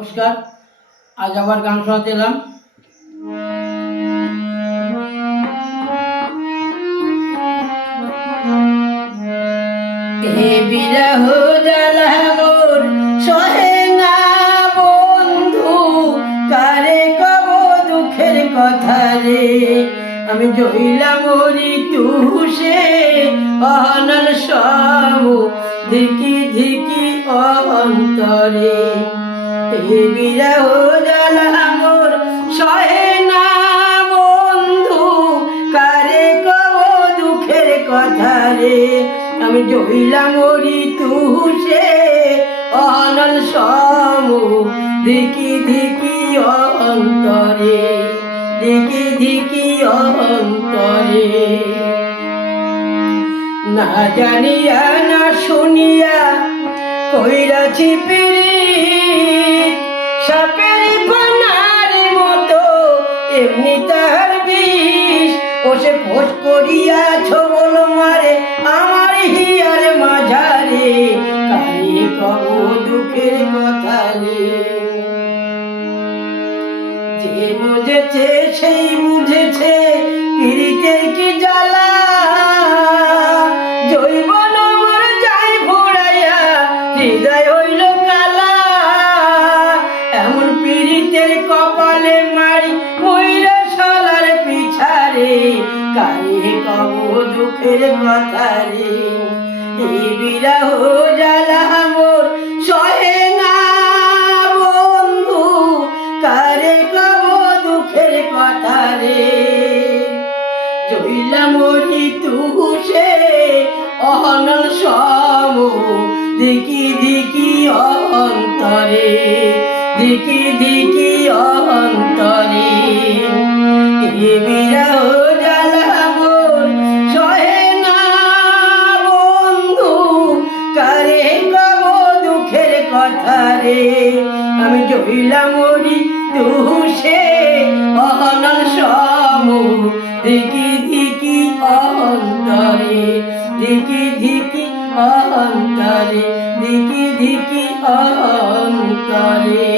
নমস্কার। আজ আবার গান শোনাতে এলাম। হে বিরহ জ্বালা মোর সহে না বন্ধু, কারে কব দুঃখের কথা রে। আমি জইলা মরি তুষে অনল সমু ধিকি ধিকি অন্তরে। হে বিরহ জ্বালা মোর সহে না বন্ধু, কারে কব দুঃখের কথা রে। আমি জইলা মরি তুষে অনল সমু ধিকি ধিকি অন্তরে, ধিকি ধিকি অন্তরে। না জানিয়া না শুনিয়া কইরাছি পিরিত, সাপের পানার মতো এমনি তার বিষ। ও সে ফোঁস করিয়া ছবল মারে আমার হিয়ার মাঝারে, কারে কব দুঃখের কথা রে। যে বুঝেছে সেই বুঝেছে পিরিতের কি জ্বালা, জৈবন আমার যাই ঘোরাইয়া হৃদয় হইল কালা। এমন পিরিতের কপালে মারি ময়রা শালার পিছারে, কারে কব দুঃখের কথা রে। এই বিরহ জ্বালা মোর সহে না বন্ধু, কারে কব দুঃখের কথা রে। জইলা মরি তুষে অনল সমু ধিকি ধিকি অন্তরে, ধিকি ধিকি অন্তরে। এ বিরহ জ্বালা মোর সহে না বন্ধু, কারে কব দুঃখের কথা রে। আমি জইলা মরি তুষে অনল সমু ধিকি ধিকি অন্তরে, ধিকি ধিকি অন্তরে, ধিকি ধিকি অন্তরে।